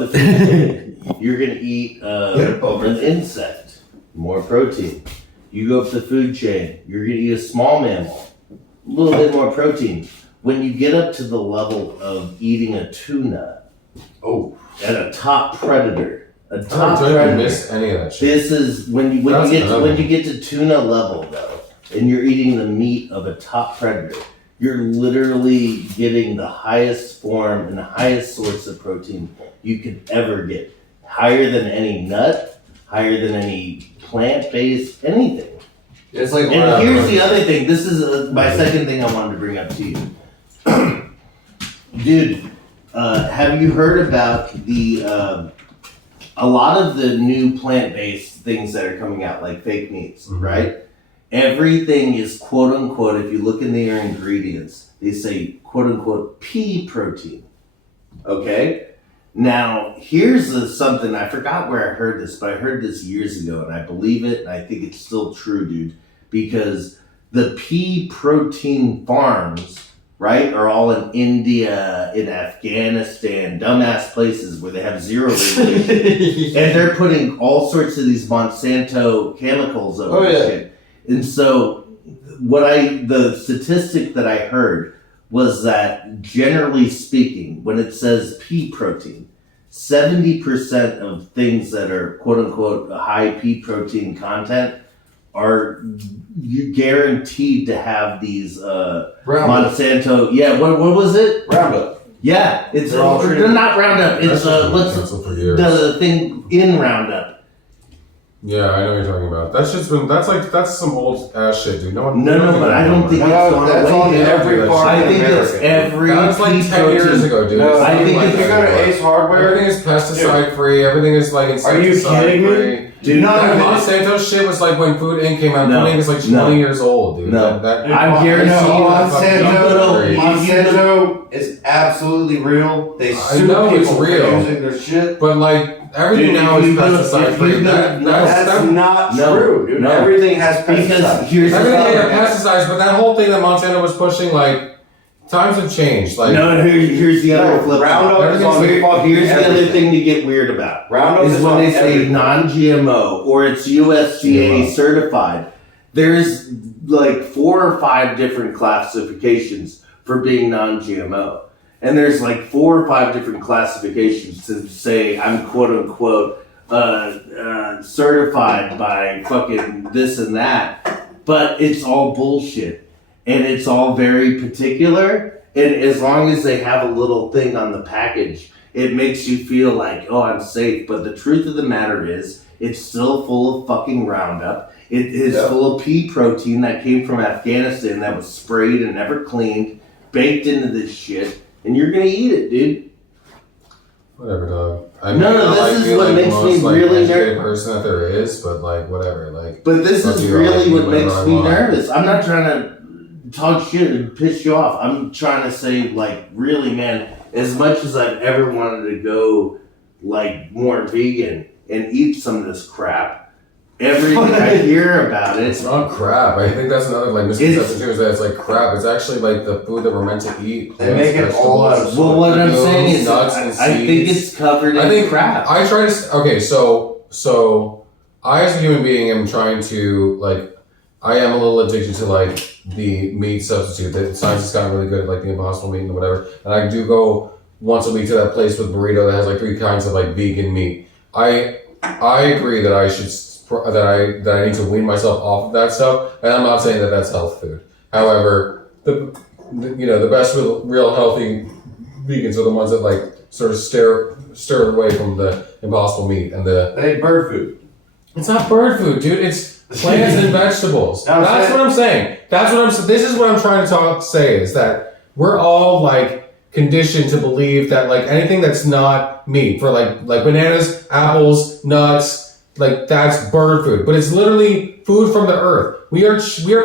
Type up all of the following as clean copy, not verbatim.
the food chain, you're going to eat an insect, more protein. You go up the food chain, you're going to eat a small mammal, a little bit more protein. When you get up to the level of eating a tuna, and a top predator, don't miss any of that shit. This is when you get to tuna level though, and you're eating the meat of a top predator. You're literally getting the highest form and the highest source of protein you could ever get. Higher than any nut, higher than any plant-based, anything. It's like, and here's the other thing. This is my second thing I wanted to bring up to you. Dude, have you heard about a lot of the new plant-based things that are coming out, like fake meats, right? Everything is quote unquote, if you look in their ingredients, they say quote unquote pea protein. Okay? Now, here's something, I forgot where I heard this, but I heard this years ago and I believe it and I think it's still true, dude. Because the pea protein farms, right, are all in India, in Afghanistan, dumbass places where they have zero regulation. And they're putting all sorts of these Monsanto chemicals over shit. And so the statistic that I heard was that generally speaking, when it says pea protein, 70% of things that are quote unquote high pea protein content are you guaranteed to have these Monsanto. Yeah, what was it? Roundup. Yeah, they're not Roundup. It's the thing in Roundup. Yeah, I know what you're talking about. That's some old ass shit, dude. No, but I don't think it's gone that's away. on every farm. I think it's every. That was like 10 years ago, dude. No, I think if you go to Ace Hardware, everything is pesticide free. Everything is like insecticide free. Dude, that Monsanto shit was like when Food Inc. came out. Food Inc. is like 20 years old, dude. No, I'm guaranteed Monsanto is absolutely real. They sue people for using their shit. But like everything now is pesticide free. That's not true, dude. Everything has pesticides. Everything has pesticides, but that whole thing that Monsanto was pushing, like, times have changed. Like, no, here's the other flip. Roundup is on Here's the other thing to get weird about. Roundup is when they say non-GMO or it's USDA certified. There's like 4 or 5 different classifications for being non-GMO. And there's like 4 or 5 different classifications to say I'm quote unquote certified by fucking this and that. But it's all bullshit. And it's all very particular. And as long as they have a little thing on the package, it makes you feel like, oh, I'm safe. But the truth of the matter is, it's still full of fucking Roundup. It is full of pea protein that came from Afghanistan that was sprayed and never cleaned, baked into this shit. And you're going to eat it, dude. Whatever, dog. This is what makes me really nervous. Person that there is, but like whatever, like. But this is really what makes me nervous. I'm not trying to talk shit and piss you off. I'm trying to say, like, really, man, as much as I've ever wanted to go, like, more vegan and eat some of this crap, everything I hear about it. It's not crap. I think that's another, like, misconception too, is that it's like crap. It's actually, like, the food that we're meant to eat. They make it all out of well, what I'm saying is, I think it's covered in crap. I try to, okay, so I, as a human being, am trying to, like, I am a little addicted to, like, the meat substitute. The science has gotten really good at, like, the Impossible meat and whatever. And I do go once a week to that place with burrito that has, like, 3 kinds of, like, vegan meat. I agree that I should, that I need to wean myself off of that stuff. And I'm not saying that that's health food. However, the best real healthy vegans are the ones that, like, sort of stir away from the Impossible meat and the... They ate bird food. It's not bird food, dude. It's plants and vegetables. That's what I'm saying. This is what I'm trying to say is that we're all like conditioned to believe that like anything that's not meat, for like bananas, apples, nuts, like that's bird food. But it's literally food from the earth. We are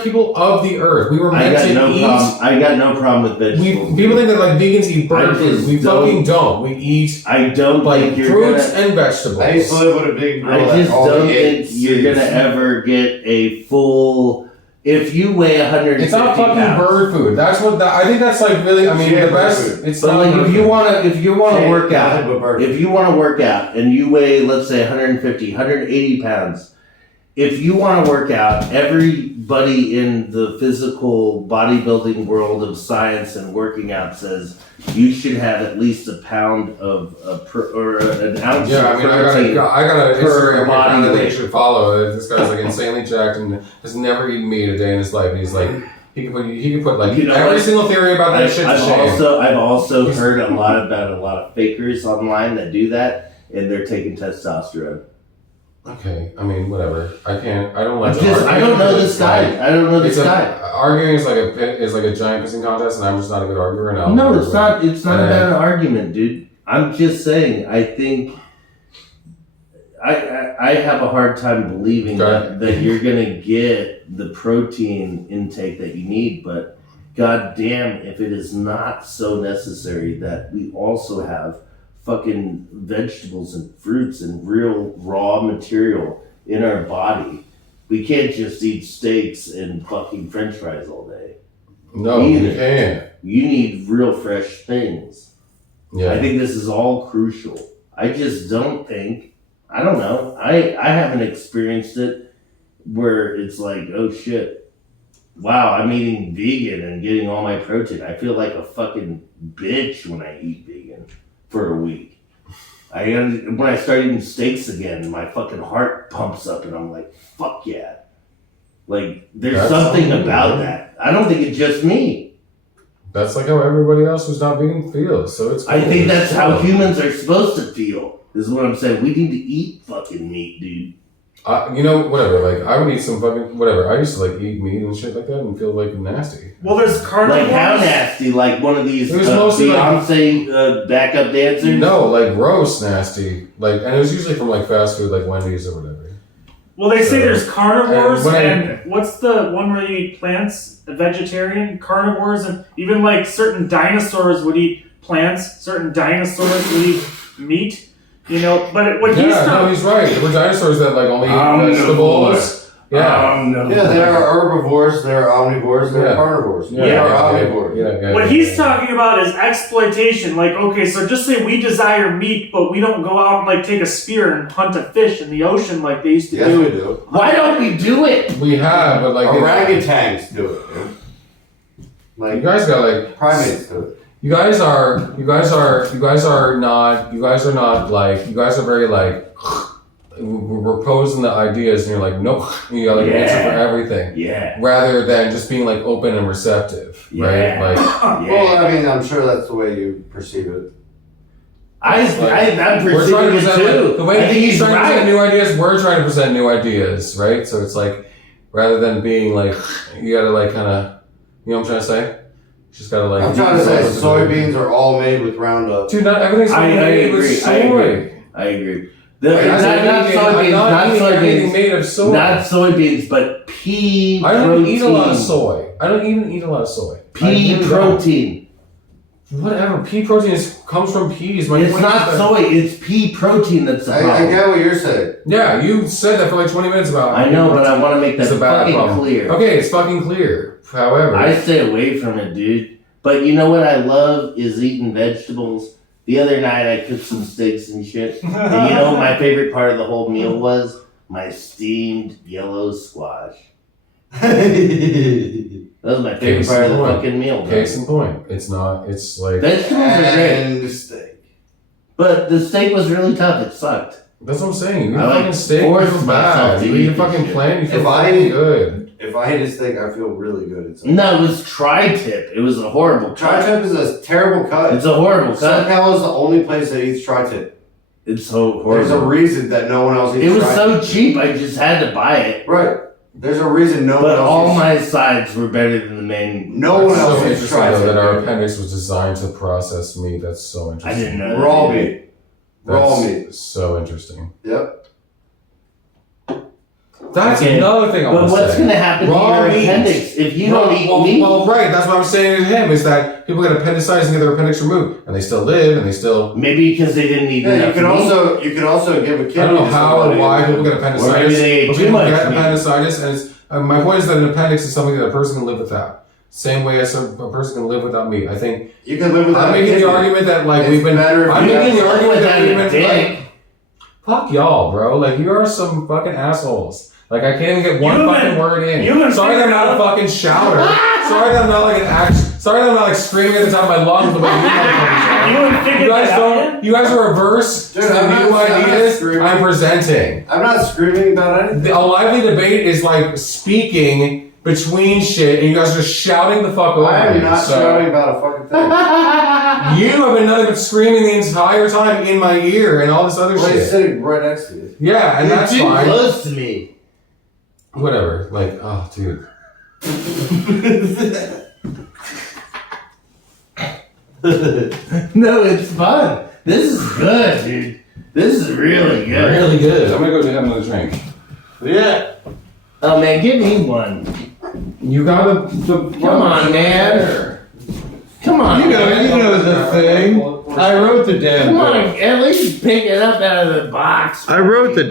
people of the earth. We were meant to eat. I got no problem with vegetables. People think that like vegans eat bird food. We fucking don't. We eat. I don't like fruits and vegetables. I used to live with a big girl. I just don't think you're gonna ever get a full if you weigh 150 It's not fucking pounds, bird food. That's what I think. That's like really. I mean, Yeah, the best. bird food. It's but not. like bird if you food. want to work out, Nothing but bird if food. you want to work out and you weigh, let's say 150, 180 pounds, if you want to work out, everybody in the physical bodybuilding world of science and working out says you should have at least a pound of or an ounce Yeah, I of mean, protein. I got a per Instagram body account that weight. you should follow. This guy's like insanely jacked and has never eaten meat a day in his life. And he's like, he can put like You know every what? single theory about that shit to shame. I've also heard a lot of fakers online that do that, and they're taking testosterone. Okay, I mean, whatever. I don't like. I don't know this guy. I don't know this guy. Arguing is like a giant pissing contest, and I'm just not a good arguer. And No, it's not. It's not about an argument, dude. I'm just saying. I think I have a hard time believing that you're gonna get the protein intake that you need, but god damn if it is not so necessary that we also have fucking vegetables and fruits and real raw material in our body. We can't just eat steaks and fucking french fries all day. No, you can't. You need real fresh things. Yeah. I think this is all crucial. I just don't think, I don't know. I haven't experienced it where it's like, oh shit, wow, I'm eating vegan and getting all my protein. I feel like a fucking bitch when I eat vegan for a week. When I start eating steaks again, my fucking heart pumps up and I'm like, fuck yeah. Like, there's something about that. I don't think it's just me. That's like how everybody else who's not vegan feels. So it's. Cool. I think that's how humans are supposed to feel. Is what I'm saying. We need to eat fucking meat, dude. You know, whatever. Like, I would eat some fucking whatever. I used to like eat meat and shit like that and feel like nasty. Well, there's carnivores. Like how nasty? Like one of these It was mostly Beyonce backup dancers? No, like gross, nasty. Like, and it was usually from like fast food, like Wendy's or whatever. Well, they say there's carnivores, and and what's the one where you eat plants? A vegetarian carnivores, and even like certain dinosaurs would eat plants. Certain dinosaurs would eat meat. You know, but what he's talking. He's right. There were dinosaurs that like only eat vegetables. Yeah. Yeah, there are herbivores, there are omnivores, there are carnivores. There are omnivores. What he's talking about is exploitation. Like, okay, so just say we desire meat, but we don't go out and like take a spear and hunt a fish in the ocean like they used to do. Yes, we do. Why don't we do it? We have, but like orangutans do it. Dude. Like you guys got like primates do it. You guys are very like we're proposing the ideas and you're like nope, you got like an answer for everything. Yeah. Rather than just being like open and receptive, right? Like well, I mean, I'm sure that's the way you perceive it. I'm we're trying to present too. the way he's trying to present new ideas, we're trying to present new ideas, right? So it's like rather than being like you gotta like kinda you know what I'm trying to say? Just gotta like. I'm trying to say soybeans are all made with Roundup. Dude, not everything's made with soy. I agree. Not soybeans. Made of soy. Not soybeans, but pea I don't protein. eat a lot of soy. I don't even eat a lot of soy. Pea protein. Whatever. Pea protein comes from peas. It's not soy. It's pea protein that's the problem. I get what you're saying. Yeah, you said that for like 20 minutes about. I know, but I want to make that fucking clear. Okay, it's fucking clear. However, I stay away from it, dude. But you know what I love is eating vegetables. The other night I cooked some steaks and shit. And you know what my favorite part of the whole meal was? My steamed yellow squash. That was my favorite part of the fucking meal. Case in point. It's not, it's like. Vegetables are great. And steak. But the steak was really tough. It sucked. That's what I'm saying. You eat I fucking steak, you feel bad. You eat a fucking plant, you feel fucking good. If I eat a steak, I feel really good inside. No, it was tri-tip. It was a horrible cut. Tri-tip is a terrible cut. It's a horrible cut. SoCal is the only place that eats tri-tip. It's so horrible. There's a reason that no one else eats tri-tip. It was tri-tip. so cheap, I just had to buy it. Right. There's a reason no one else But all eats my sides were better than the main. No one else so eats interesting tri-tip. though that our appendix was designed to process meat. That's so interesting. I didn't know that. Raw meat. Raw That's meat. So interesting. Yep. That's Okay, another thing I But want to what's say. going to happen Raw to your meat. appendix if you don't eat meat? Well, right. That's what I'm saying to him is that people get appendicitis and get their appendix removed, and they still live, and they still. Maybe because they didn't eat Yeah, enough you can meat. also give a kidney. I don't know to how or somebody. why people get Or maybe appendicitis, they ate but too people much get meat. appendicitis, and it's My point is that an appendix is something that a person can live without. Same way as a person can live without meat. I think you can live without. I'm making the argument that like we've been. I'm making the argument that we've been. Like, fuck y'all, bro. Like you are some fucking assholes. Like I can't even get one fucking word in. Sorry that I'm not a fucking shouter. Sorry that I'm not like an act. Sorry that I'm not like screaming at the top of my lungs the way you motherfuckers are. You guys are reverse. Dude, to the new ideas I'm presenting. I'm not screaming about anything. A lively debate is like speaking between shit, and you guys are just shouting the fuck over. I am not shouting about a fucking thing. You have been nothing but screaming the entire time in my ear and all this other shit. He's sitting right next to you. Yeah, and that's fine. Close to me. Whatever. Like, oh, dude. No, it's fun. This is good, dude. This is really good. Really good. I'm gonna go have another drink. Yeah. Oh man, give me one. You got the Come on, man. Come on. You know the thing. I wrote the damn Come book. on, at least pick it up out of the box. I wrote the